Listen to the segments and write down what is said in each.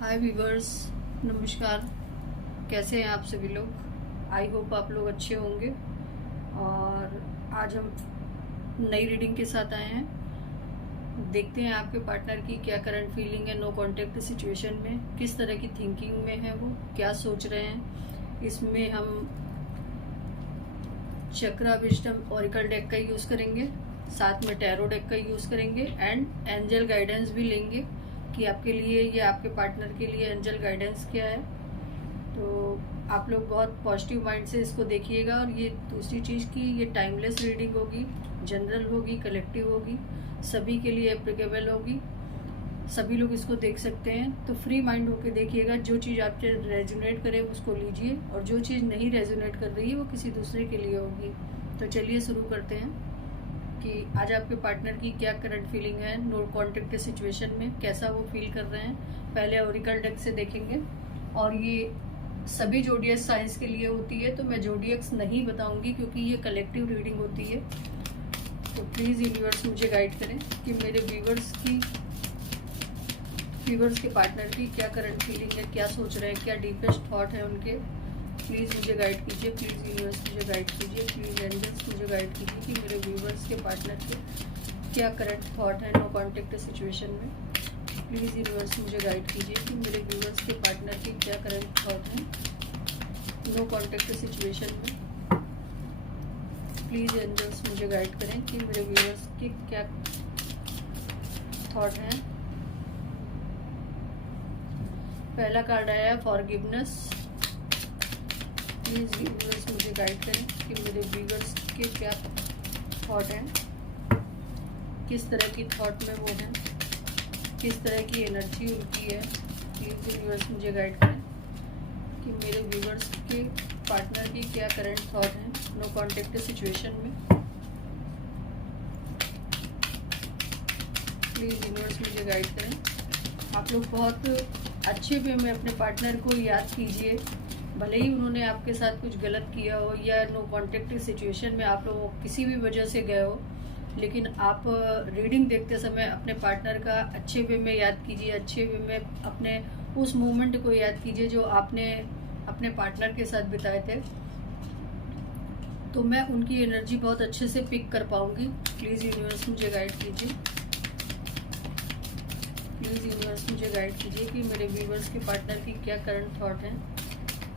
हाय viewers, नमस्कार। कैसे हैं आप सभी लोग? आई होप आप लोग अच्छे होंगे। और आज हम नई रीडिंग के साथ आए हैं। देखते हैं आपके पार्टनर की क्या करंट फीलिंग है नो कांटेक्ट सिचुएशन में, किस तरह की थिंकिंग में है, वो क्या सोच रहे हैं। इसमें हम चक्रा विजडम ओरेकल डेक का यूज़ करेंगे, साथ में टैरो डेक का यूज़ करेंगे एंड एंजल गाइडेंस भी लेंगे कि आपके लिए या आपके पार्टनर के लिए एंजल गाइडेंस क्या है। तो आप लोग बहुत पॉजिटिव माइंड से इसको देखिएगा। और ये दूसरी चीज़ की ये टाइमलेस रीडिंग होगी, जनरल होगी, कलेक्टिव होगी, सभी के लिए एप्लीकेबल होगी, सभी लोग इसको देख सकते हैं। तो फ्री माइंड होके देखिएगा, जो चीज़ आपसे रेजोनेट करे उसको लीजिए, और जो चीज़ नहीं रेजोनेट कर रही है वो किसी दूसरे के लिए होगी। तो चलिए शुरू करते हैं कि आज आपके पार्टनर की क्या करंट फीलिंग है नो कॉन्टेक्ट सिचुएशन में, कैसा वो फील कर रहे हैं। पहले ओरेकल डेक से देखेंगे, और ये सभी जोडियक साइंस के लिए होती है, तो मैं जोडियक्स नहीं बताऊंगी क्योंकि ये कलेक्टिव रीडिंग होती है। तो प्लीज़ यूनिवर्स मुझे गाइड करें कि मेरे व्यूवर्स के पार्टनर की क्या करंट फीलिंग है, क्या सोच रहे हैं, क्या डीपेस्ट थॉट है उनके। प्लीज़ मुझे गाइड कीजिए, प्लीज़ यूनिवर्स मुझे गाइड कीजिए, प्लीज़ एंजल्स मुझे गाइड कीजिए कि मेरे व्यूवर्स के पार्टनर के क्या करंट थॉट है नो कॉन्टेक्ट सिचुएशन में। प्लीज़ यूनिवर्स मुझे गाइड कीजिए कि मेरे व्यूवर्स के पार्टनर की क्या करंट थॉट है नो कॉन्टेक्ट सिचुएशन में। प्लीज़ एंजल्स मुझे गाइड करें कि मेरे व्यूवर्स के क्या थॉट हैं। पहला कार्ड आया है फॉरगिवनेस। प्लीज़ व्यूवर्स मुझे गाइड करें कि मेरे व्यूवर्स के क्या थॉट हैं, किस तरह की थॉट में वो हैं, किस तरह की एनर्जी उनकी है। प्लीज़ यूनिवर्स मुझे गाइड करें कि मेरे व्यूवर्स के पार्टनर की क्या करंट थॉट है नो कॉन्टेक्ट सिचुएशन में। प्लीज़ यूनिवर्स मुझे गाइड करें। आप लोग बहुत अच्छे वे में अपने पार्टनर को याद कीजिए, भले ही उन्होंने आपके साथ कुछ गलत किया हो या नो कॉन्टेक्ट सिचुएशन में आप लोग किसी भी वजह से गए हो, लेकिन आप रीडिंग देखते समय अपने पार्टनर का अच्छे वे में याद कीजिए, अच्छे वे में अपने उस मोमेंट को याद कीजिए जो आपने अपने पार्टनर के साथ बिताए थे। तो मैं उनकी एनर्जी बहुत अच्छे से पिक कर पाऊंगी। प्लीज़ यूनिवर्स मुझे गाइड कीजिए, प्लीज़ यूनिवर्स मुझे गाइड कीजिए कि मेरे व्यूवर्स के पार्टनर की क्या करंट थॉट है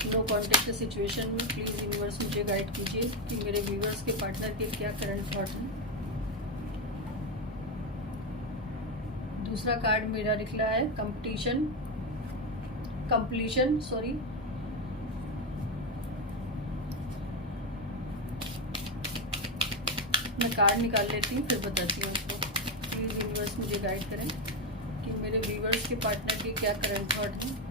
नो कॉन्टेक्ट सिचुएशन में। प्लीज़ यूनिवर्स मुझे गाइड कीजिए कि मेरे व्यूवर्स के पार्टनर के क्या करंट थॉट हैं। दूसरा कार्ड मेरा निकला है कंप्लीशन सॉरी। मैं कार्ड निकाल लेती हूँ फिर बताती हूँ आपको। प्लीज़ यूनिवर्स मुझे गाइड करें कि मेरे व्यूवर्स के पार्टनर के क्या करंट थॉट हैं।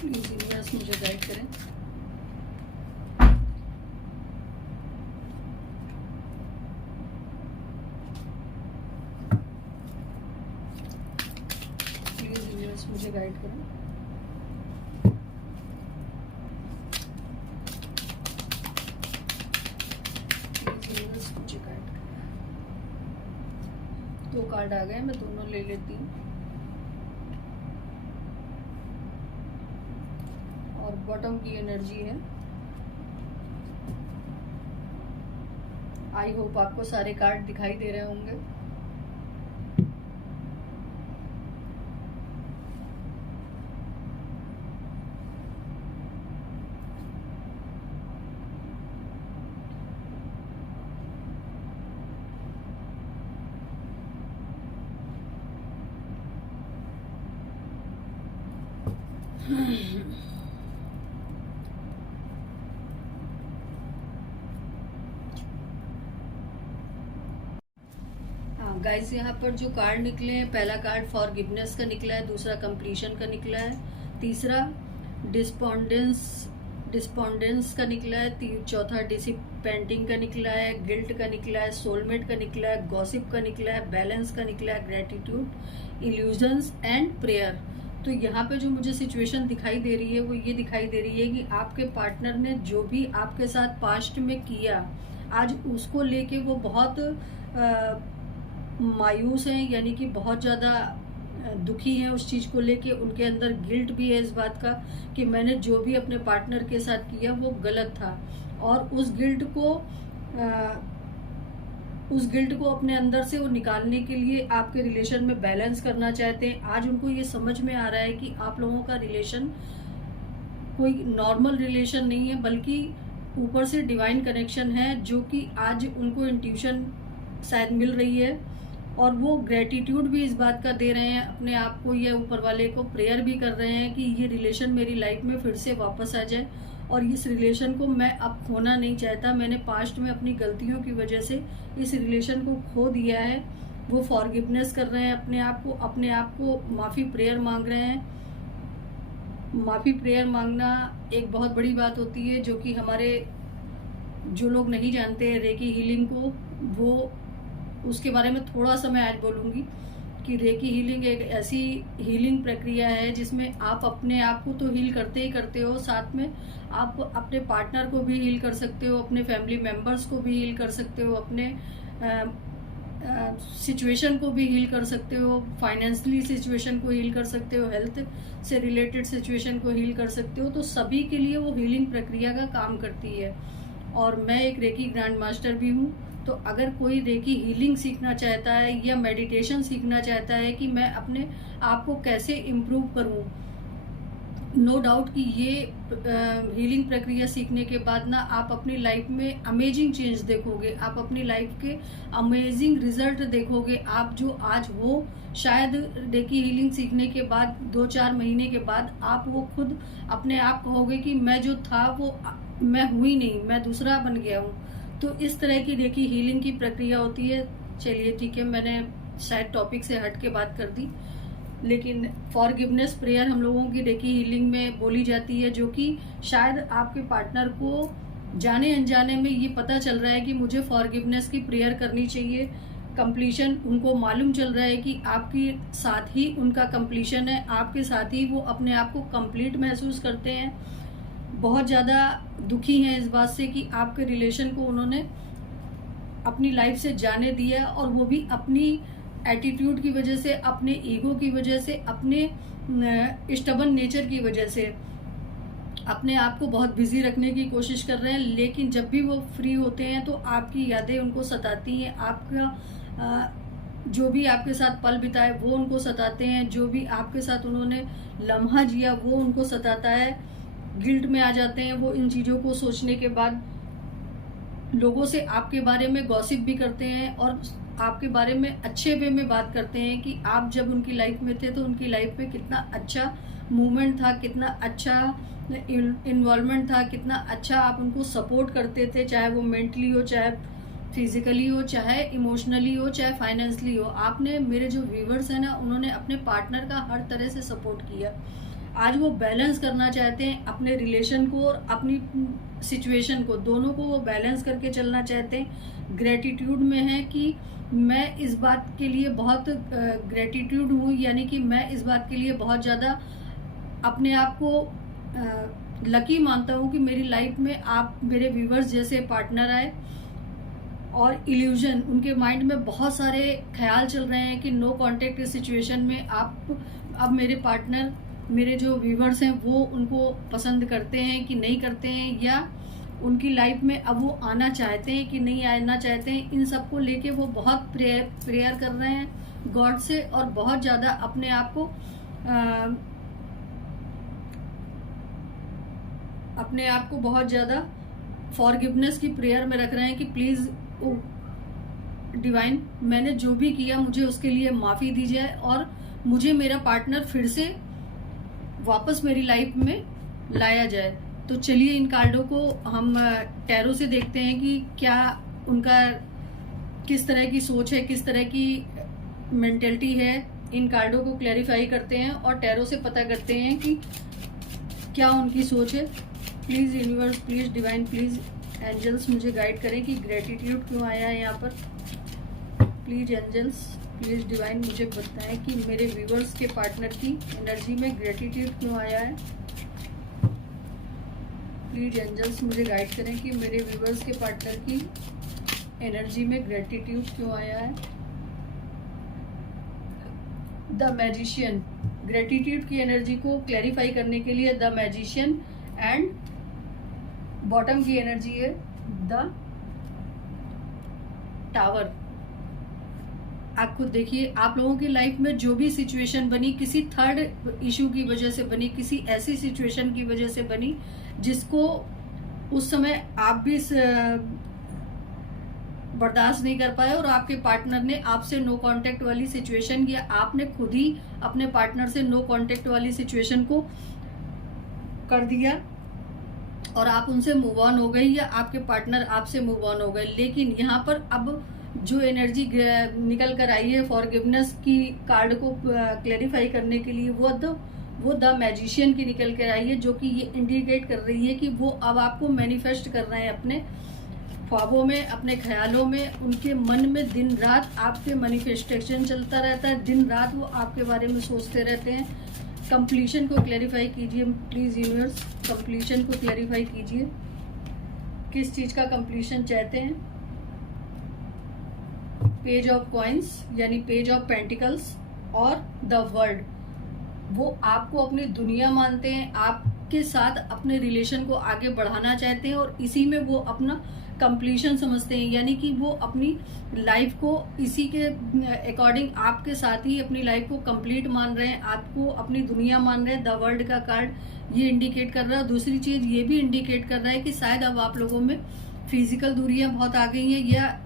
प्लीज़ यूनिवर्स मुझे गाइड करें। प्लीज़ यूनिवर्स मुझे गाइड करें। दो कार्ड आ गए, मैं दोनों ले लेती हूँ। और बॉटम की एनर्जी है। आई होप आपको सारे कार्ड दिखाई दे रहे होंगे। गाइस, यहाँ पर जो कार्ड निकले हैं, पहला कार्ड फॉरगिवनेस का निकला है, दूसरा कंप्लीशन का निकला है, तीसरा डिस्पोंडेंस का निकला है, चौथा डिसिपेंटिंग का निकला है, गिल्ट का निकला है, सोलमेट का निकला है, गॉसिप का निकला है, बैलेंस का निकला है, ग्रेटिट्यूड, इल्यूजन्स एंड प्रेयर। तो यहाँ पे जो मुझे सिचुएशन दिखाई दे रही है वो ये दिखाई दे रही है कि आपके पार्टनर ने जो भी आपके साथ पास्ट में किया, आज उसको लेके वो बहुत मायूस हैं, यानी कि बहुत ज़्यादा दुखी हैं उस चीज़ को लेके। उनके अंदर गिल्ट भी है इस बात का कि मैंने जो भी अपने पार्टनर के साथ किया वो गलत था, और उस गिल्ट को अपने अंदर से वो निकालने के लिए आपके रिलेशन में बैलेंस करना चाहते हैं। आज उनको ये समझ में आ रहा है कि आप लोगों का रिलेशन कोई नॉर्मल रिलेशन नहीं है, बल्कि ऊपर से डिवाइन कनेक्शन है, जो कि आज उनको इंट्यूशन शायद मिल रही है। और वो ग्रेटिट्यूड भी इस बात का दे रहे हैं अपने आप को या ऊपर वाले को, प्रेयर भी कर रहे हैं कि ये रिलेशन मेरी लाइफ में फिर से वापस आ जाए, और इस रिलेशन को मैं अब खोना नहीं चाहता। मैंने पास्ट में अपनी गलतियों की वजह से इस रिलेशन को खो दिया है। वो फॉरगिवनेस कर रहे हैं अपने आप को माफ़ी प्रेयर मांग रहे हैं। माफ़ी प्रेयर मांगना एक बहुत बड़ी बात होती है, जो कि हमारे जो लोग नहीं जानते हैं रेकी हीलिंग को, वो उसके बारे में थोड़ा सा मैं आज बोलूँगी कि रेकी हीलिंग एक ऐसी हीलिंग प्रक्रिया है जिसमें आप अपने आप को तो हील करते ही करते हो, साथ में आप अपने पार्टनर को भी हील कर सकते हो, अपने फैमिली मेम्बर्स को भी हील कर सकते हो, अपने सिचुएशन को भी हील कर सकते हो, फाइनेंशियली सिचुएशन को हील कर सकते हो, हेल्थ से रिलेटेड सिचुएशन को हील कर सकते हो। तो सभी के लिए वो हीलिंग प्रक्रिया का काम करती है। और मैं एक रेकी ग्रैंड मास्टर भी हूँ। तो अगर कोई रेकी हीलिंग सीखना चाहता है या मेडिटेशन सीखना चाहता है कि मैं अपने आप को कैसे इम्प्रूव करूँ, नो डाउट कि ये हीलिंग प्रक्रिया सीखने के बाद ना आप अपनी लाइफ में अमेजिंग चेंज देखोगे, आप अपनी लाइफ के अमेजिंग रिजल्ट देखोगे। आप जो आज हो, शायद रेकी हीलिंग सीखने के बाद 2-4 महीने के बाद आप वो खुद अपने आप कहोगे कि मैं जो था वो मैं हुई नहीं, मैं दूसरा बन गया हूँ। तो इस तरह की रेकी हीलिंग की प्रक्रिया होती है। चलिए ठीक है, मैंने शायद टॉपिक से हट के बात कर दी, लेकिन फॉरगिवनेस प्रेयर हम लोगों की रेकी हीलिंग में बोली जाती है, जो कि शायद आपके पार्टनर को जाने अनजाने में ये पता चल रहा है कि मुझे फॉरगिवनेस की प्रेयर करनी चाहिए। कंप्लीशन उनको मालूम चल रहा है कि आपके साथ ही उनका कंप्लीशन है, आपके साथ ही वो अपने आप को कंप्लीट महसूस करते हैं। बहुत ज़्यादा दुखी हैं इस बात से कि आपके रिलेशन को उन्होंने अपनी लाइफ से जाने दिया, और वो भी अपनी एटीट्यूड की वजह से, अपने ईगो की वजह से, अपने स्टबन नेचर की वजह से अपने आप को बहुत बिजी रखने की कोशिश कर रहे हैं। लेकिन जब भी वो फ्री होते हैं तो आपकी यादें उनको सताती हैं, आपका जो भी आपके साथ पल बिताए वो उनको सताते हैं, जो भी आपके साथ उन्होंने लम्हा जिया वो उनको सताता है। गिल्ट में आ जाते हैं वो इन चीज़ों को सोचने के बाद। लोगों से आपके बारे में गॉसिप भी करते हैं और आपके बारे में अच्छे वे में बात करते हैं कि आप जब उनकी लाइफ में थे तो उनकी लाइफ में कितना अच्छा मूवमेंट था, कितना अच्छा इन्वॉल्वमेंट था, कितना अच्छा आप उनको सपोर्ट करते थे, चाहे वो मेंटली हो, चाहे फिजिकली हो, चाहे इमोशनली हो, चाहे फाइनेंशियली हो। आपने, मेरे जो व्यूवर्स हैं ना, उन्होंने अपने पार्टनर का हर तरह से सपोर्ट किया। आज वो बैलेंस करना चाहते हैं अपने रिलेशन को और अपनी सिचुएशन को, दोनों को वो बैलेंस करके चलना चाहते हैं। ग्रेटिट्यूड में है कि मैं इस बात के लिए बहुत ग्रेटिट्यूड हूँ, यानी कि मैं इस बात के लिए बहुत ज़्यादा अपने आप को लकी मानता हूँ कि मेरी लाइफ में आप मेरे व्यूवर्स जैसे पार्टनर आए। और इल्यूजन, उनके माइंड में बहुत सारे ख्याल चल रहे हैं कि नो कॉन्टेक्ट सिचुएशन में आप, अब मेरे पार्टनर, मेरे जो व्यूवर्स हैं वो उनको पसंद करते हैं कि नहीं करते हैं, या उनकी लाइफ में अब वो आना चाहते हैं कि नहीं आना चाहते हैं। इन सब को लेके वो बहुत प्रेयर कर रहे हैं गॉड से, और बहुत ज़्यादा अपने आप को बहुत ज़्यादा फॉरगिवनेस की प्रेयर में रख रहे हैं कि प्लीज़ डिवाइन, मैंने जो भी किया मुझे उसके लिए माफ़ी दी जाए, और मुझे मेरा पार्टनर फिर से वापस मेरी लाइफ में लाया जाए। तो चलिए इन कार्डों को हम टैरो से देखते हैं कि क्या उनका किस तरह की सोच है, किस तरह की मेंटेलिटी है। इन कार्डों को क्लैरिफाई करते हैं और टैरो से पता करते हैं कि क्या उनकी सोच है। Please universe, please divine, please angels मुझे गाइड करें कि ग्रेटिट्यूड क्यों आया है यहाँ पर। प्लीज़ एंजल्स, प्लीज़ डिवाइन मुझे बताएं कि मेरे व्यूवर्स के पार्टनर की एनर्जी में ग्रेटिट्यूड क्यों आया है। प्लीज़ एंजल्स मुझे गाइड करें कि मेरे व्यूवर्स के पार्टनर की एनर्जी में ग्रेटिट्यूड क्यों आया है? द मैजिशियन, ग्रेटिट्यूड की एनर्जी को क्लैरिफाई करने के लिए द मैजिशियन, एंड बॉटम की एनर्जी है द टावर। आप खुद देखिए, आप लोगों की लाइफ में जो भी सिचुएशन बनी, किसी थर्ड इशू की वजह से बनी, किसी ऐसी सिचुएशन की वजह से बनी जिसको उस समय आप भी बर्दाश्त नहीं कर पाए और आपके पार्टनर ने आपसे नो कांटेक्ट वाली सिचुएशन, या आपने खुद ही अपने पार्टनर से नो कांटेक्ट वाली सिचुएशन को कर दिया और आप उनसे मूव ऑन हो गए, या आपके पार्टनर आपसे मूव ऑन हो गए। लेकिन यहाँ पर अब जो एनर्जी निकल कर आई है फॉरगिवनेस की कार्ड को क्लैरिफाई करने के लिए, वो द मैजिशियन की निकल कर आई है, जो कि ये इंडिकेट कर रही है कि वो अब आपको मैनिफेस्ट कर रहे हैं अपने ख्वाबों में, अपने ख्यालों में, उनके मन में दिन रात आपके मैनिफेस्टेशन चलता रहता है, दिन रात वो आपके बारे में सोचते रहते हैं। कंप्लीशन को क्लैरिफाई कीजिए प्लीज यूनिवर्स, कंप्लीशन को क्लैरिफाई कीजिए, किस चीज का कंप्लीशन चाहते हैं? पेज ऑफ कॉइन्स यानी पेज ऑफ पेंटिकल्स और द वर्ल्ड। वो आपको अपनी दुनिया मानते हैं, आपके साथ अपने रिलेशन को आगे बढ़ाना चाहते हैं और इसी में वो अपना कंप्लीशन समझते हैं, यानी कि वो अपनी लाइफ को इसी के अकॉर्डिंग आपके साथ ही अपनी लाइफ को कंप्लीट मान रहे हैं, आपको अपनी दुनिया मान रहे हैं। द वर्ल्ड का कार्ड ये इंडिकेट कर रहा है। दूसरी चीज ये भी इंडिकेट कर रहा है कि शायद अब आप लोगों में फिजिकल दूरियां बहुत आ गई हैं, या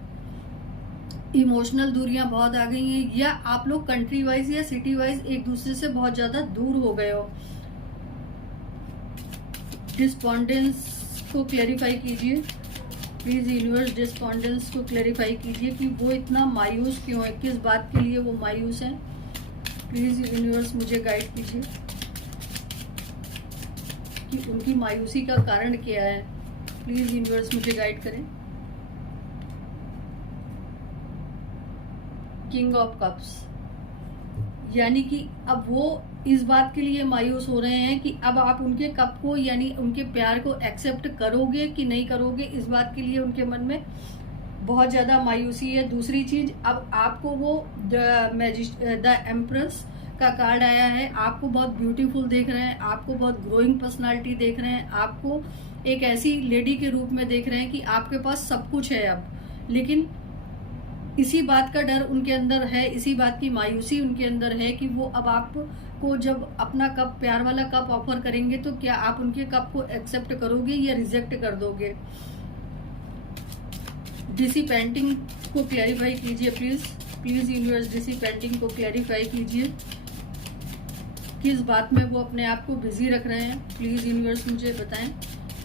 इमोशनल दूरियां बहुत आ गई हैं, या आप लोग कंट्री वाइज या सिटी वाइज एक दूसरे से बहुत ज्यादा दूर हो गए हो। डिस्पॉन्डेंस को क्लैरिफाई कीजिए प्लीज यूनिवर्स, डिस्पॉन्डेंस को क्लैरिफाई कीजिए कि वो इतना मायूस क्यों है, किस बात के लिए वो मायूस हैं। प्लीज यूनिवर्स मुझे गाइड कीजिए कि उनकी मायूसी का कारण क्या है। प्लीज यूनिवर्स मुझे गाइड करें। किंग ऑफ कप्स, यानी कि अब वो इस बात के लिए मायूस हो रहे हैं कि अब आप उनके कप को यानी उनके प्यार को एक्सेप्ट करोगे कि नहीं करोगे, इस बात के लिए उनके मन में बहुत ज्यादा मायूसी है। दूसरी चीज, अब आपको वो द एम्प्रेस का कार्ड आया है, आपको बहुत ब्यूटीफुल देख रहे हैं, आपको बहुत ग्रोइंग पर्सनालिटी देख रहे हैं, आपको एक ऐसी लेडी के रूप में देख रहे हैं कि आपके पास सब कुछ है अब, लेकिन इसी बात का डर उनके अंदर है, इसी बात की मायूसी उनके अंदर है कि वो अब आपको जब अपना कप, प्यार वाला कप ऑफर करेंगे तो क्या आप उनके कप को एक्सेप्ट करोगे या रिजेक्ट कर दोगे। डीसी पेंटिंग को क्लैरिफाई कीजिए प्लीज यूनिवर्स, डीसी पेंटिंग को क्लैरिफाई कीजिए किस बात में वो अपने आप को बिजी रख रहे हैं। प्लीज यूनिवर्स मुझे बताएं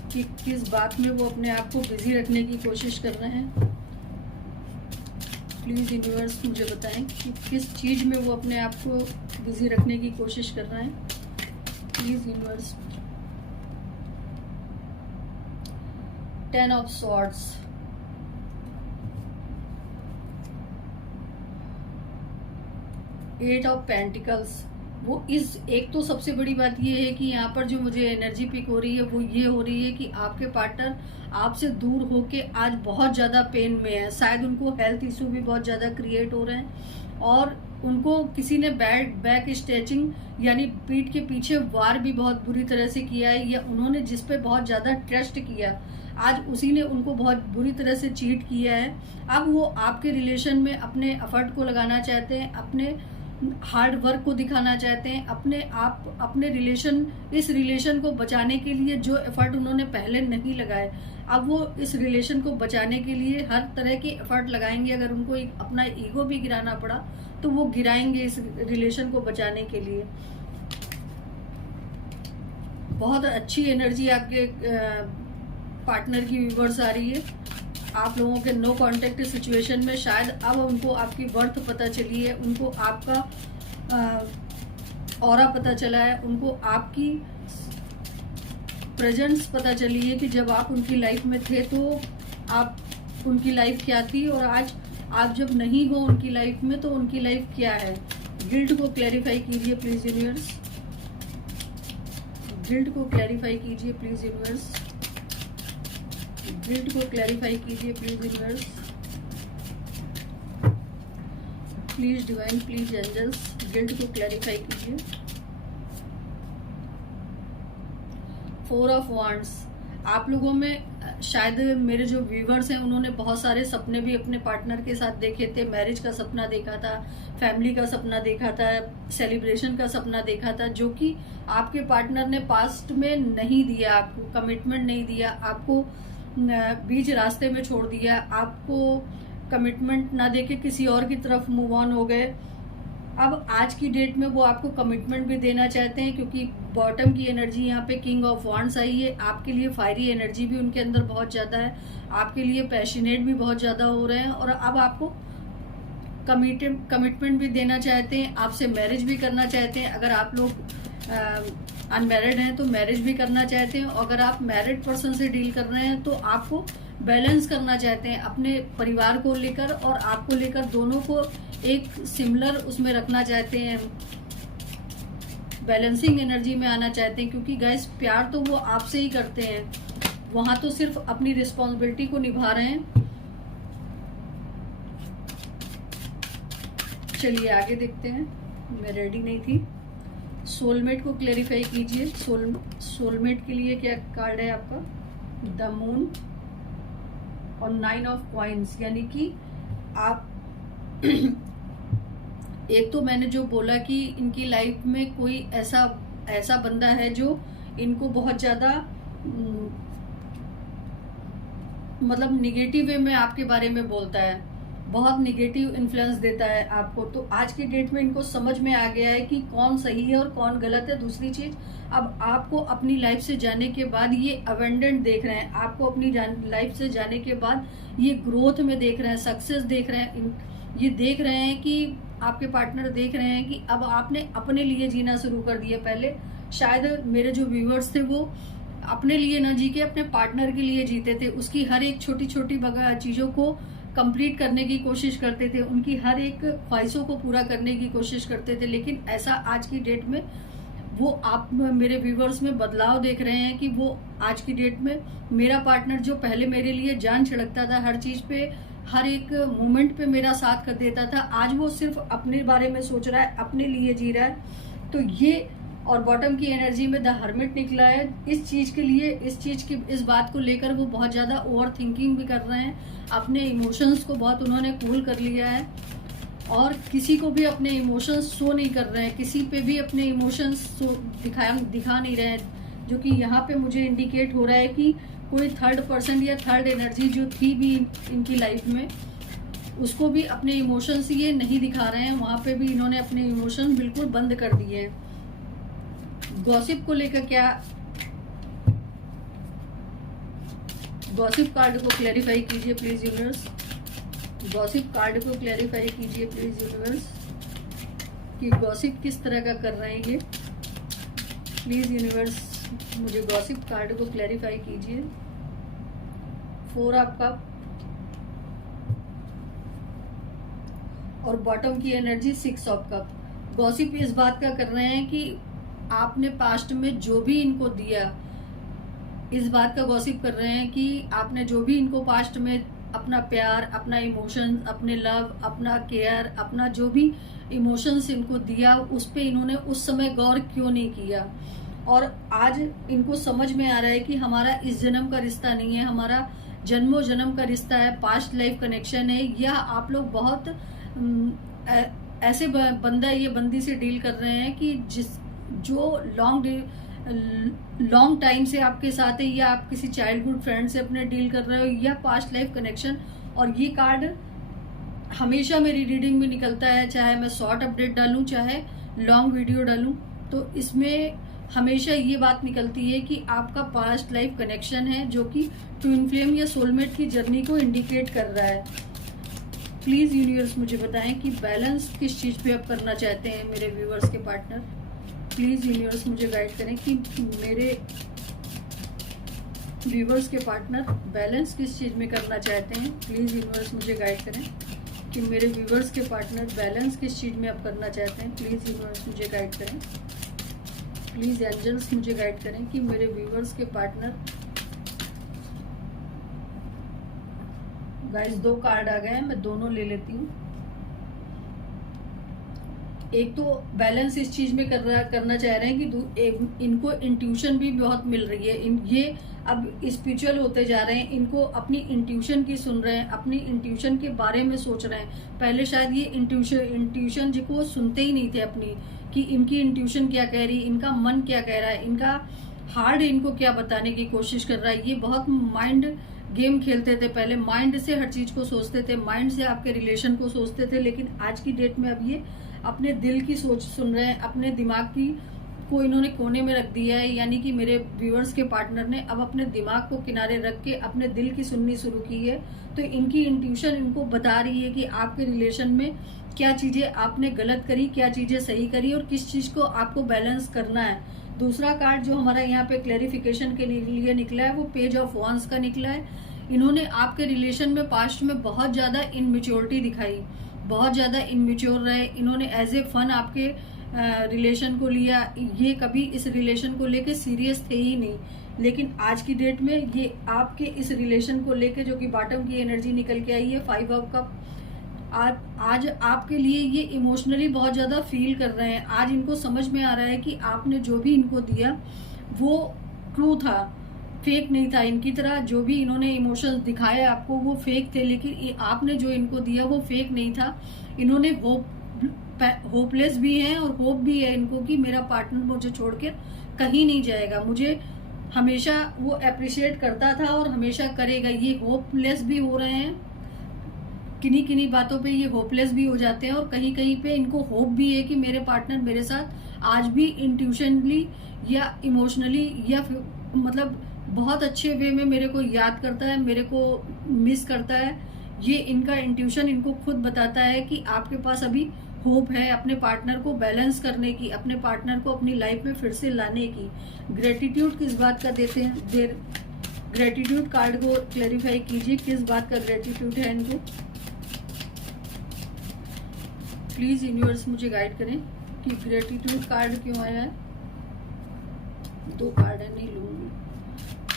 कि किस बात में वो अपने आप को बिजी रखने की कोशिश कर रहे हैं। प्लीज यूनिवर्स मुझे बताएं कि किस चीज में वो अपने आप को बिजी रखने की कोशिश कर रहे हैं। Please universe. 10 of swords, eight of pentacles. वो इस एक तो सबसे बड़ी बात ये है कि यहाँ पर जो मुझे एनर्जी पिक हो रही है वो ये हो रही है कि आपके पार्टनर आपसे दूर होके आज बहुत ज्यादा पेन में है। शायद उनको हेल्थ इशू भी बहुत ज्यादा क्रिएट हो रहे हैं और उनको किसी ने बैक स्ट्रेचिंग यानी पीठ के पीछे वार भी बहुत बुरी तरह से किया है, या उन्होंने जिस पे बहुत ज्यादा ट्रस्ट किया आज उसी ने उनको बहुत बुरी तरह से चीट किया है। अब वो आपके रिलेशन में अपने एफर्ट को लगाना चाहते हैं, अपने हार्ड वर्क को दिखाना चाहते हैं, अपने इस रिलेशन को बचाने के लिए जो एफर्ट उन्होंने पहले नहीं लगाए, अब वो इस रिलेशन को बचाने के लिए हर तरह के एफर्ट लगाएंगे। अगर उनको अपना ईगो भी गिराना पड़ा तो वो गिराएंगे इस रिलेशन को बचाने के लिए। बहुत अच्छी एनर्जी आपके पार्टनर की व्यूवर्स आ रही है। आप लोगों के नो कांटेक्ट सिचुएशन में शायद अब उनको आपकी वर्थ पता चली है, उनको आपका ऑरा पता चला है, उनको आपकी प्रेजेंस पता चली है कि जब आप उनकी लाइफ में थे तो आप उनकी लाइफ क्या थी और आज आप जब नहीं हो उनकी लाइफ में तो उनकी लाइफ क्या है। गिल्ट को क्लैरिफाई कीजिए प्लीज यूनिवर्स, गिल्ट को क्लैरिफाई कीजिए प्लीज यूनिवर्स, गिल्ट को क्लैरिफाई कीजिए please universe. Please divine, please angels, guilt को क्लैरिफाई कीजिए। 4 ऑफ वांड्स, आप लोगों में शायद मेरे जो व्यूवर्स हैं उन्होंने बहुत सारे सपने भी अपने पार्टनर के साथ देखे थे। मैरिज का सपना देखा था, फैमिली का सपना देखा था, सेलिब्रेशन का सपना देखा था, जो कि आपके पार्टनर ने पास्ट में नहीं दिया, आपको कमिटमेंट नहीं दिया, आपको बीच रास्ते में छोड़ दिया, आपको कमिटमेंट ना देके किसी और की तरफ मूव ऑन हो गए। अब आज की डेट में वो आपको कमिटमेंट भी देना चाहते हैं, क्योंकि बॉटम की एनर्जी यहाँ पे किंग ऑफ वांड्स आई है। आपके लिए फायरी एनर्जी भी उनके अंदर बहुत ज़्यादा है, आपके लिए पैशनेट भी बहुत ज़्यादा हो रहे हैं, और अब आपको कमिटमेंट भी देना चाहते हैं, आपसे मैरिज भी करना चाहते हैं। अगर आप लोग अनमैरिड हैं तो मैरिज भी करना चाहते हैं, और अगर आप मैरिड पर्सन से डील कर रहे हैं तो आपको बैलेंस करना चाहते हैं अपने परिवार को लेकर और आपको लेकर, दोनों को एक सिमिलर उसमें रखना चाहते हैं, बैलेंसिंग एनर्जी में आना चाहते हैं। क्योंकि गाइस प्यार तो वो आपसे ही करते हैं, वहां तो सिर्फ अपनी रिस्पॉन्सिबिलिटी को निभा रहे हैं। चलिए आगे देखते हैं, मैं रेडी नहीं थी। सोलमेट को क्लेरिफाई कीजिए। सोलमेट के लिए क्या कार्ड है आपका? द मून और 9 ऑफ कॉइन्स, यानी कि आप एक तो मैंने जो बोला कि इनकी लाइफ में कोई ऐसा बंदा है जो इनको बहुत ज्यादा मतलब निगेटिव वे में आपके बारे में बोलता है, बहुत निगेटिव इन्फ्लुएंस देता है आपको। तो आज की डेट में इनको समझ में आ गया है कि कौन सही है और कौन गलत है। दूसरी चीज, अब आपको अपनी लाइफ से जाने के बाद ये अवेंडेंट देख रहे हैं, आपको अपनी लाइफ से जाने के बाद ये ग्रोथ में देख रहे हैं, सक्सेस देख रहे हैं। ये देख रहे हैं कि आपके पार्टनर देख रहे हैं कि अब आपने अपने लिए जीना शुरू कर दिया। पहले शायद मेरे जो व्यूवर्स थे वो अपने लिए ना जी के अपने पार्टनर के लिए जीते थे, उसकी हर एक छोटी छोटी चीजों को कंप्लीट करने की कोशिश करते थे, उनकी हर एक ख्वाहिशों को पूरा करने की कोशिश करते थे। लेकिन ऐसा आज की डेट में वो आप मेरे व्यूवर्स में बदलाव देख रहे हैं कि वो आज की डेट में मेरा पार्टनर जो पहले मेरे लिए जान छिड़कता था, हर चीज पे हर एक मोमेंट पे मेरा साथ कर देता था, आज वो सिर्फ अपने बारे में सोच रहा है, अपने लिए जी रहा है। तो ये और बॉटम की एनर्जी में द हर्मिट निकला है। इस चीज के लिए, इस बात को लेकर वो बहुत ज्यादा ओवर थिंकिंग भी कर रहे हैं, अपने इमोशंस को बहुत उन्होंने कूल कर लिया है और किसी को भी अपने इमोशंस शो नहीं कर रहे हैं, किसी पे भी अपने इमोशंस दिखा नहीं रहे हैं। जो कि यहाँ पे मुझे इंडिकेट हो रहा है कि कोई थर्ड पर्सन या थर्ड एनर्जी जो थी भी इनकी लाइफ में, उसको भी अपने इमोशंस ये नहीं दिखा रहे हैं, वहां पे भी इन्होंने अपने इमोशन बिल्कुल बंद कर दिए हैं। गॉसिप को लेकर क्या, गॉसिप कार्ड को क्लैरिफाई कीजिए प्लीज यूनिवर्स। गॉसिप कार्ड को क्लैरिफाई कीजिए प्लीज यूनिवर्स कि गॉसिप किस तरह का कर रहे हैं ये। प्लीज यूनिवर्स मुझे गॉसिप कार्ड को क्लैरिफाई कीजिए। 4 ऑफ कप और बॉटम की एनर्जी 6 ऑफ कप। गॉसिप इस बात का कर रहे हैं कि आपने पास्ट में जो भी इनको दिया, इस बात का गॉसिप कर रहे हैं कि आपने जो भी इनको पास्ट में अपना प्यार, अपना इमोशन, अपने लव, अपना केयर, अपना जो भी इमोशंस इनको दिया, उस पे इन्होंने उस समय गौर क्यों नहीं किया। और आज इनको समझ में आ रहा है कि हमारा इस जन्म का रिश्ता नहीं है, हमारा जन्मों जन्म का रिश्ता है, पास्ट लाइफ कनेक्शन है। या आप लोग बहुत ऐसे बंदा ये बंदी से डील कर रहे हैं कि जो लॉन्ग टाइम से आपके साथ है, या आप किसी चाइल्डहुड फ्रेंड से अपने डील कर रहे हो, या पास्ट लाइफ कनेक्शन। और ये कार्ड हमेशा मेरी रीडिंग में निकलता है, चाहे मैं शॉर्ट अपडेट डालूं चाहे लॉन्ग वीडियो डालूं, तो इसमें हमेशा ये बात निकलती है कि आपका पास्ट लाइफ कनेक्शन है, जो कि ट्विन फ्लेम या सोलमेट की जर्नी को इंडिकेट कर रहा है। प्लीज यूनिवर्स मुझे बताएं कि बैलेंस किस चीज पे आप करना चाहते हैं मेरे व्यूवर्स के पार्टनर। प्लीज यूनिवर्स मुझे गाइड करें कि मेरे व्यूवर्स के पार्टनर बैलेंस किस चीज में करना चाहते हैं। प्लीज यूनिवर्स मुझे गाइड करें कि मेरे व्यूवर्स के पार्टनर बैलेंस किस चीज में आप करना चाहते हैं। प्लीज यूनिवर्स मुझे गाइड करें। प्लीज एंजल्स मुझे गाइड करें कि मेरे व्यूवर्स के पार्टनर, गाइस 2 कार्ड आ गए हैं, मैं दोनों ले लेती हूँ। एक तो बैलेंस इस चीज में करना चाह रहे हैं कि इनको इंट्यूशन भी बहुत मिल रही है। ये अब स्पिरिचुअल होते जा रहे हैं, इनको अपनी इंट्यूशन की सुन रहे हैं, अपनी इंट्यूशन के बारे में सोच रहे हैं। पहले शायद ये इंट्यूशन जिको सुनते ही नहीं थे अपनी, कि इनकी इंट्यूशन क्या कह रही, इनका मन क्या कह रहा है, इनका हार्ट इनको क्या बताने की कोशिश कर रहा है। ये बहुत माइंड गेम खेलते थे पहले, माइंड से हर चीज को सोचते थे, माइंड से आपके रिलेशन को सोचते थे। लेकिन आज की डेट में अब ये अपने दिल की सोच सुन रहे हैं, अपने दिमाग की को इन्होंने कोने में रख दिया है। यानी कि मेरे व्यूअर्स के पार्टनर ने अब अपने दिमाग को किनारे रख के अपने दिल की सुननी शुरू की है। तो इनकी इंट्यूशन इनको बता रही है कि आपके रिलेशन में क्या चीजें आपने गलत करी, क्या चीजें सही करी और किस चीज को आपको बैलेंस करना है। दूसरा कार्ड जो हमारा यहाँ पे क्लैरिफिकेशन के लिए निकला है वो पेज ऑफ वांस का निकला है। इन्होंने आपके रिलेशन में पास्ट में बहुत ज्यादा इनमेच्योरिटी दिखाई, बहुत ज्यादा इनमेच्योर रहे। इन्होंने एज ए फन आपके रिलेशन को लिया, ये कभी इस रिलेशन को लेके सीरियस थे ही नहीं। लेकिन आज की डेट में ये आपके इस रिलेशन को लेके, जो कि बॉटम की एनर्जी निकल के आई है 5 ऑफ कप, आज आपके लिए ये इमोशनली बहुत ज्यादा फील कर रहे हैं। आज इनको समझ में आ रहा है कि आपने जो भी इनको दिया वो ट्रू था, फेक नहीं था। इनकी तरह जो भी इन्होंने इमोशंस दिखाए आपको वो फेक थे, लेकिन आपने जो इनको दिया वो फेक नहीं था। इन्होंने होपलेस भी हैं और होप भी है इनको कि मेरा पार्टनर मुझे छोड़कर कहीं नहीं जाएगा, मुझे हमेशा वो अप्रिशिएट करता था और हमेशा करेगा। ये होपलेस भी हो रहे हैं, किन्हीं किन्हीं बातों पे ये होपलेस भी हो जाते हैं और कहीं कहीं पे इनको होप भी है कि मेरे पार्टनर मेरे साथ आज भी इंट्यूशनली या इमोशनली या मतलब बहुत अच्छे वे में मेरे को याद करता है, मेरे को मिस करता है। ये इनका इंट्यूशन इनको खुद बताता है कि आपके पास अभी होप है अपने पार्टनर को बैलेंस करने की, अपने पार्टनर को अपनी लाइफ में फिर से लाने की। ग्रेटिट्यूड किस बात का देते हैं? ग्रेटिट्यूड कार्ड को क्लैरिफाई कीजिए, किस बात का ग्रेटिट्यूड है इनको। प्लीज यूनिवर्स मुझे गाइड करें कि ग्रेटिट्यूड कार्ड क्यों आया है। 2 कार्ड है, नहीं लूंगी।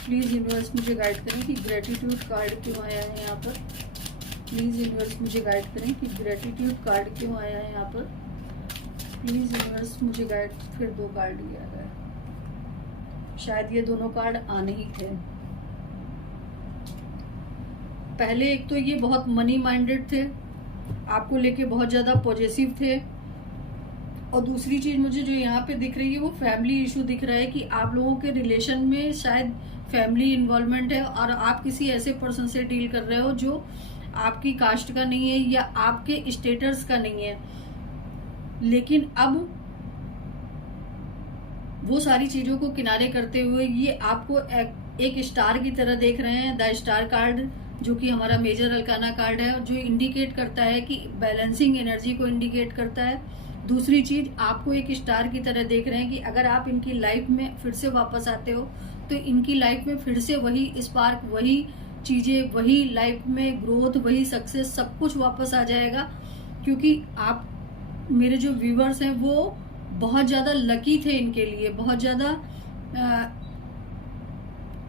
प्लीज यूनिवर्स मुझे गाइड करें कि ग्रेटिट्यूड कार्ड क्यों आया है यहाँ पर। प्लीज यूनिवर्स मुझे गाइड करें कि ग्रेटिट्यूड कार्ड क्यों आया है यहाँ पर। प्लीज यूनिवर्स मुझे गाइड। फिर 2 कार्ड दिया गया, शायद ये दोनों कार्ड आने ही थे। पहले एक तो ये बहुत मनी माइंडेड थे, आपको लेके बहुत ज्यादा पॉजिटिव थे। और दूसरी चीज मुझे जो यहाँ पे दिख रही है वो फैमिली इशू दिख रहा है कि आप लोगों के रिलेशन में शायद फैमिली इन्वॉल्वमेंट है और आप किसी ऐसे पर्सन से डील कर रहे हो जो आपकी कास्ट का नहीं है या आपके स्टेटस का नहीं है। लेकिन अब वो सारी चीजों को किनारे करते हुए ये आपको एक स्टार की तरह देख रहे हैं। द स्टार कार्ड जो कि हमारा मेजर अल्काना कार्ड है, जो इंडिकेट करता है कि बैलेंसिंग एनर्जी को इंडिकेट करता है। दूसरी चीज, आपको एक स्टार की तरह देख रहे हैं कि अगर आप इनकी लाइफ में फिर से वापस आते हो तो इनकी लाइफ में फिर से वही स्पार्क, वही चीजें, वही लाइफ में ग्रोथ, वही सक्सेस, सब कुछ वापस आ जाएगा। क्योंकि आप मेरे जो व्यूवर्स हैं वो बहुत ज्यादा लकी थे, इनके लिए बहुत ज्यादा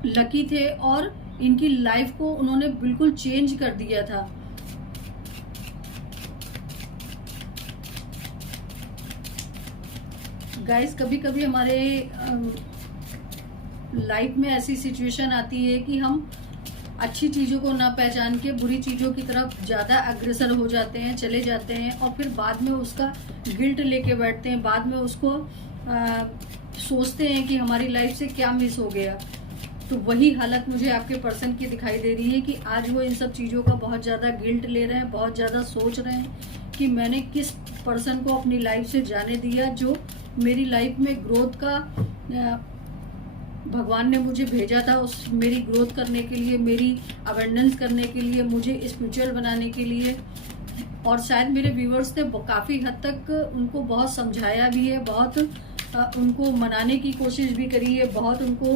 लकी थे और इनकी लाइफ को उन्होंने बिल्कुल चेंज कर दिया था। गाइस, कभी कभी हमारे लाइफ में ऐसी सिचुएशन आती है कि हम अच्छी चीजों को ना पहचान के बुरी चीजों की तरफ ज्यादा अग्रसर हो जाते हैं, चले जाते हैं और फिर बाद में उसका गिल्ट लेके बैठते हैं, बाद में उसको सोचते हैं कि हमारी लाइफ से क्या मिस हो गया। तो वही हालत मुझे आपके पर्सन की दिखाई दे रही है कि आज वो इन सब चीजों का बहुत ज्यादा गिल्ट ले रहे हैं, बहुत ज्यादा सोच रहे हैं कि मैंने किस पर्सन को अपनी लाइफ से जाने दिया जो मेरी लाइफ में ग्रोथ का भगवान ने मुझे भेजा था, उस मेरी ग्रोथ करने के लिए, मेरी अवेंडेंस करने के लिए, मुझे स्पिरिचुअल बनाने के लिए। और शायद मेरे व्यूअर्स ने काफी हद तक उनको बहुत समझाया भी है, बहुत उनको मनाने की कोशिश भी करी है, बहुत उनको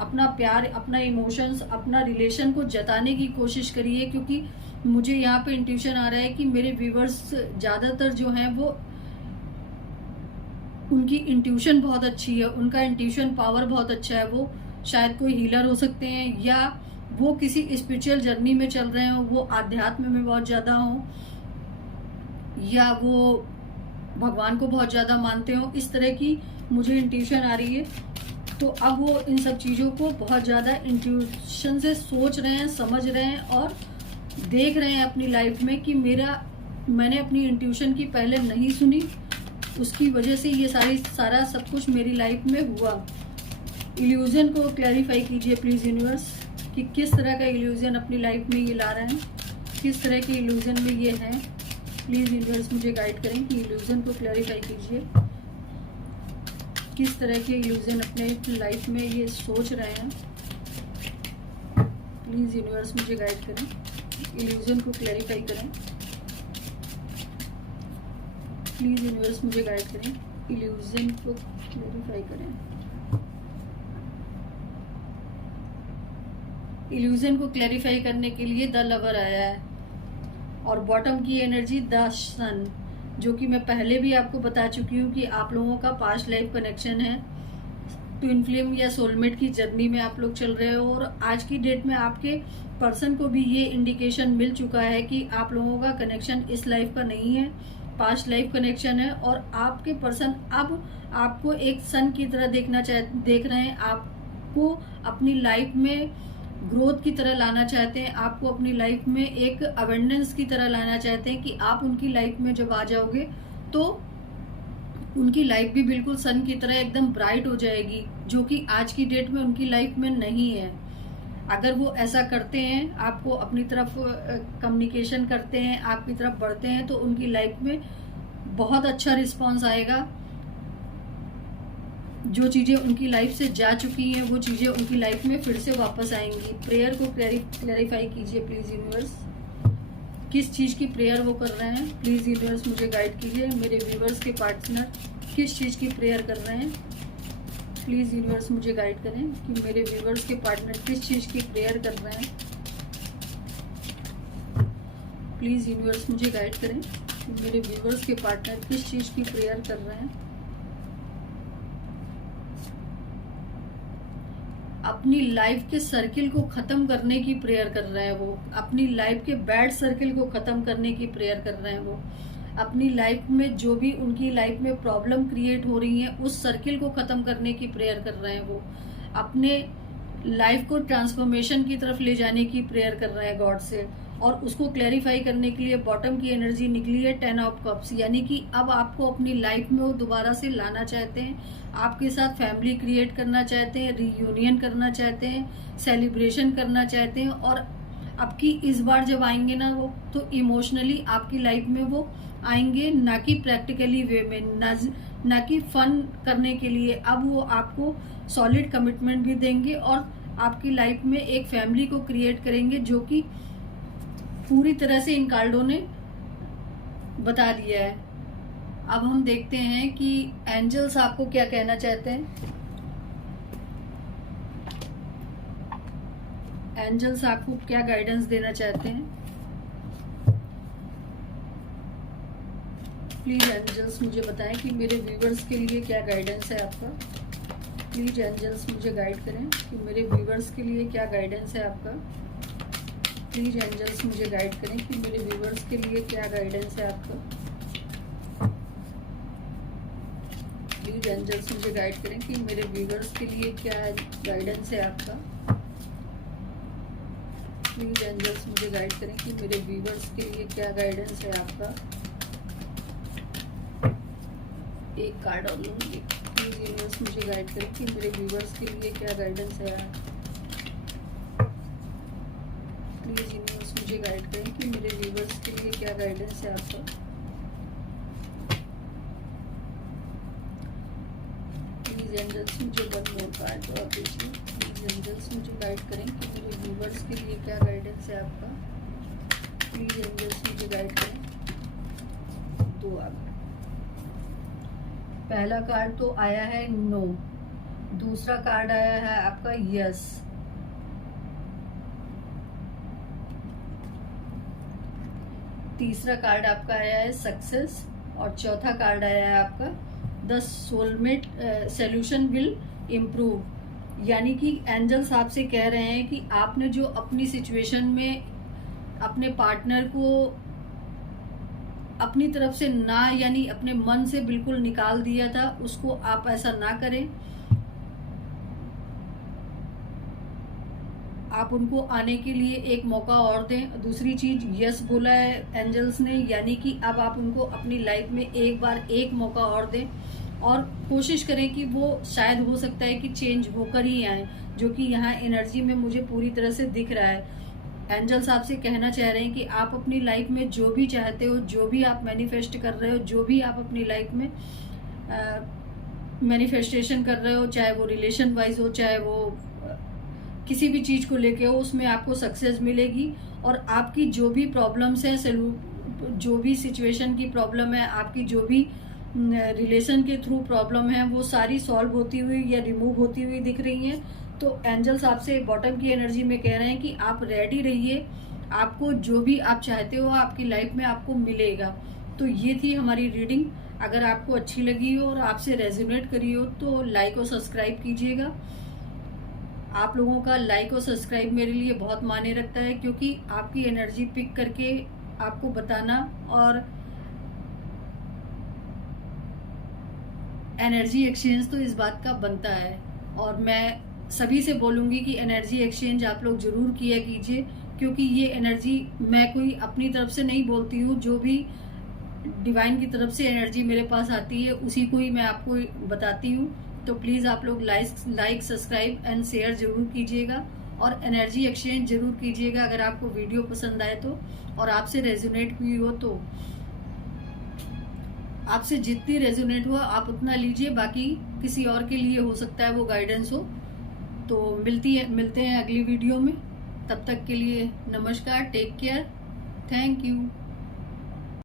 अपना प्यार, अपना इमोशंस, अपना रिलेशन को जताने की कोशिश करी है। क्योंकि मुझे यहाँ पे इंट्यूशन आ रहा है कि मेरे व्यूअर्स ज्यादातर जो हैं वो, उनकी इंट्यूशन बहुत अच्छी है, उनका इंट्यूशन पावर बहुत अच्छा है। वो शायद कोई हीलर हो सकते हैं या वो किसी स्पिरिचुअल जर्नी में चल रहे हो, वो आध्यात्म में बहुत ज्यादा हो, या वो भगवान को बहुत ज़्यादा मानते हो, इस तरह की मुझे इंट्यूशन आ रही है। तो अब वो इन सब चीज़ों को बहुत ज़्यादा इंट्यूशन से सोच रहे हैं, समझ रहे हैं और देख रहे हैं अपनी लाइफ में कि मैंने अपनी इंट्यूशन की पहले नहीं सुनी, उसकी वजह से ये सारा सब कुछ मेरी लाइफ में हुआ। इल्यूजन को क्लैरिफाई कीजिए प्लीज़ यूनिवर्स, कि किस तरह का इल्यूजन अपनी लाइफ में ये ला रहे हैं, किस तरह के इल्यूजन में ये हैं। प्लीज़ यूनिवर्स मुझे गाइड करें कि इल्यूजन को क्लैरिफाई कीजिए, किस तरह के इल्यूजन अपने लाइफ में ये सोच रहे हैं। प्लीज़ यूनिवर्स मुझे गाइड करें, इल्यूजन को क्लैरिफाई करें। प्लीज़ यूनिवर्स मुझे गाइड करें, इल्यूजन को क्लैरिफाई करें। इल्यूजन को क्लैरिफाई करने के लिए द लवर आया है और बॉटम की एनर्जी द सन, जो कि मैं पहले भी आपको बता चुकी हूँ कि आप लोगों का पास्ट लाइफ कनेक्शन है, ट्विन फ्लेम या सोलमेट की जर्नी में आप लोग चल रहे हो। और आज की डेट में आपके पर्सन को भी ये इंडिकेशन मिल चुका है कि आप लोगों का कनेक्शन इस लाइफ का नहीं है, पास्ट लाइफ कनेक्शन है। और आपके पर्सन अब आपको एक सन की तरह देख रहे हैं, आपको अपनी लाइफ में ग्रोथ की तरह लाना चाहते हैं, आपको अपनी लाइफ में एक अवेंडेंस की तरह लाना चाहते हैं कि आप उनकी लाइफ में जब आ जाओगे तो उनकी लाइफ भी बिल्कुल सन की तरह एकदम ब्राइट हो जाएगी, जो कि आज की डेट में उनकी लाइफ में नहीं है। अगर वो ऐसा करते हैं, आपको अपनी तरफ कम्युनिकेशन करते हैं, आपकी तरफ बढ़ते हैं, तो उनकी लाइफ में बहुत अच्छा रिस्पॉन्स आएगा। जो चीज़ें उनकी लाइफ से जा चुकी हैं वो चीज़ें उनकी लाइफ में फिर से वापस आएंगी। प्रेयर को क्लैरिफाई कीजिए प्लीज़ यूनिवर्स, किस चीज़ की प्रेयर वो कर रहे हैं। प्लीज़ यूनिवर्स मुझे गाइड कीजिए, मेरे व्यूवर्स के पार्टनर किस चीज़ की प्रेयर कर रहे हैं। प्लीज़ यूनिवर्स मुझे गाइड करें कि मेरे व्यूवर्स के पार्टनर किस चीज़ की प्रेयर कर रहे हैं। प्लीज़ यूनिवर्स मुझे गाइड करें कि मेरे व्यूवर्स के पार्टनर किस चीज़ की प्रेयर कर रहे हैं। अपनी लाइफ के सर्किल को खत्म करने की प्रेयर कर रहे हैं वो, अपनी लाइफ के बैड सर्किल को खत्म करने की प्रेयर कर रहे हैं वो, अपनी लाइफ में जो भी उनकी लाइफ में प्रॉब्लम क्रिएट हो रही है उस सर्किल को खत्म करने की प्रेयर कर रहे हैं वो, अपने लाइफ को ट्रांसफॉर्मेशन की तरफ ले जाने की प्रेयर कर रहे हैं गॉड से। और उसको क्लैरिफाई करने के लिए बॉटम की एनर्जी निकली है 10 ऑफ कप्स, यानी कि अब आपको अपनी लाइफ में वो दोबारा से लाना चाहते हैं, आपके साथ फैमिली क्रिएट करना चाहते हैं, रीयूनियन करना चाहते हैं, सेलिब्रेशन करना चाहते हैं। और अब की इस बार जब आएंगे ना वो, तो इमोशनली आपकी लाइफ में वो आएंगे, ना कि प्रैक्टिकली वे में, ना कि फन करने के लिए। अब वो आपको सॉलिड कमिटमेंट भी देंगे और आपकी लाइफ में एक फैमिली को क्रिएट करेंगे, जो कि पूरी तरह से इन कार्डों ने बता दिया है। अब हम देखते हैं कि एंजल्स आपको क्या कहना चाहते हैं। एंजल्स आपको क्या गाइडेंस देना चाहते हैं। प्लीज एंजल्स मुझे बताएं कि मेरे व्यूवर्स के लिए क्या गाइडेंस है आपका। प्लीज एंजल्स मुझे गाइड करें कि मेरे व्यूवर्स के लिए क्या गाइडेंस है आपका। प्लीज एंजल्स मुझे गाइड करें कि मेरे व्यूवर्स के लिए क्या गाइडेंस है आपका। प्लीज एंजल्स मुझे गाइड करें कि मेरे व्यूवर्स के लिए क्या गाइडेंस है आपका। प्लीज एंजल्स मुझे गाइड करें कि मेरे व्यूवर्स के लिए क्या गाइडेंस है आपका। एक कार्ड और लूंगी। प्लीज यूनिवर्स मुझे गाइड करें कि मेरे व्यूवर्स के लिए क्या गाइडेंस है। प्लीज यूनिवर्स मुझे गाइड करें कि मेरे व्यूवर्स के लिए क्या गाइडेंस है आपका। प्लीज एंजल्स मुझे वन मोर कार्ड और दीजिए। प्लीज एंजल्स मुझे गाइड करें कि मेरे व्यूवर्स के लिए क्या गाइडेंस है आपका। प्लीज एंजल्स मुझे गाइड करें। दो आप, पहला कार्ड तो आया है नो, दूसरा कार्ड आया है आपका यस, तीसरा कार्ड आपका आया है सक्सेस और चौथा कार्ड आया है आपका the soulmate solution will improve. यानी कि एंजल्स आपसे कह रहे हैं कि आपने जो अपनी सिचुएशन में अपने पार्टनर को अपनी तरफ से ना, यानी अपने मन से बिल्कुल निकाल दिया था, उसको आप ऐसा ना करें। आप उनको आने के लिए एक मौका और दें। दूसरी चीज, यस बोला है एंजल्स ने, यानी कि अब आप उनको अपनी लाइफ में एक बार एक मौका और दें और कोशिश करें कि वो, शायद हो सकता है कि चेंज होकर ही आए, जो कि यहाँ एनर्जी में मुझे पूरी तरह से दिख रहा है। एंजल्स आपसे कहना चाह रहे हैं कि आप अपनी लाइफ में जो भी चाहते हो, जो भी आप मैनिफेस्ट कर रहे हो, जो भी आप अपनी लाइफ में मैनिफेस्टेशन कर रहे हो, चाहे वो रिलेशन वाइज हो, चाहे वो किसी भी चीज को लेके हो, उसमें आपको सक्सेस मिलेगी। और आपकी जो भी प्रॉब्लम्स हैं, जो भी सिचुएशन की प्रॉब्लम है, आपकी जो भी रिलेशन के थ्रू प्रॉब्लम है, वो सारी सॉल्व होती हुई या रिमूव होती हुई दिख रही हैं। तो एंजल्स आपसे बॉटम की एनर्जी में कह रहे हैं कि आप रेडी रहिए, आपको जो भी आप चाहते हो आपकी लाइफ में आपको मिलेगा। तो ये थी हमारी रीडिंग। अगर आपको अच्छी लगी हो और आपसे रेजोनेट करी हो तो लाइक और सब्सक्राइब कीजिएगा। आप लोगों का लाइक और सब्सक्राइब मेरे लिए बहुत मायने रखता है, क्योंकि आपकी एनर्जी पिक करके आपको बताना और एनर्जी एक्सचेंज तो इस बात का बनता है। और मैं सभी से बोलूंगी कि एनर्जी एक्सचेंज आप लोग जरूर किया कीजिए, क्योंकि ये एनर्जी मैं कोई अपनी तरफ से नहीं बोलती हूँ, जो भी डिवाइन की तरफ से एनर्जी मेरे पास आती है उसी को ही मैं आपको बताती हूँ। तो प्लीज आप लोग लाइक सब्सक्राइब एंड शेयर जरूर कीजिएगा और एनर्जी एक्सचेंज जरूर कीजिएगा अगर आपको वीडियो पसंद आए तो, और आपसे रेजोनेट हुई हो तो। आपसे जितनी रेजोनेट हुआ आप उतना लीजिए, बाकी किसी और के लिए हो सकता है वो गाइडेंस हो। तो मिलते हैं अगली वीडियो में। तब तक के लिए नमस्कार, टेक केयर, थैंक यू।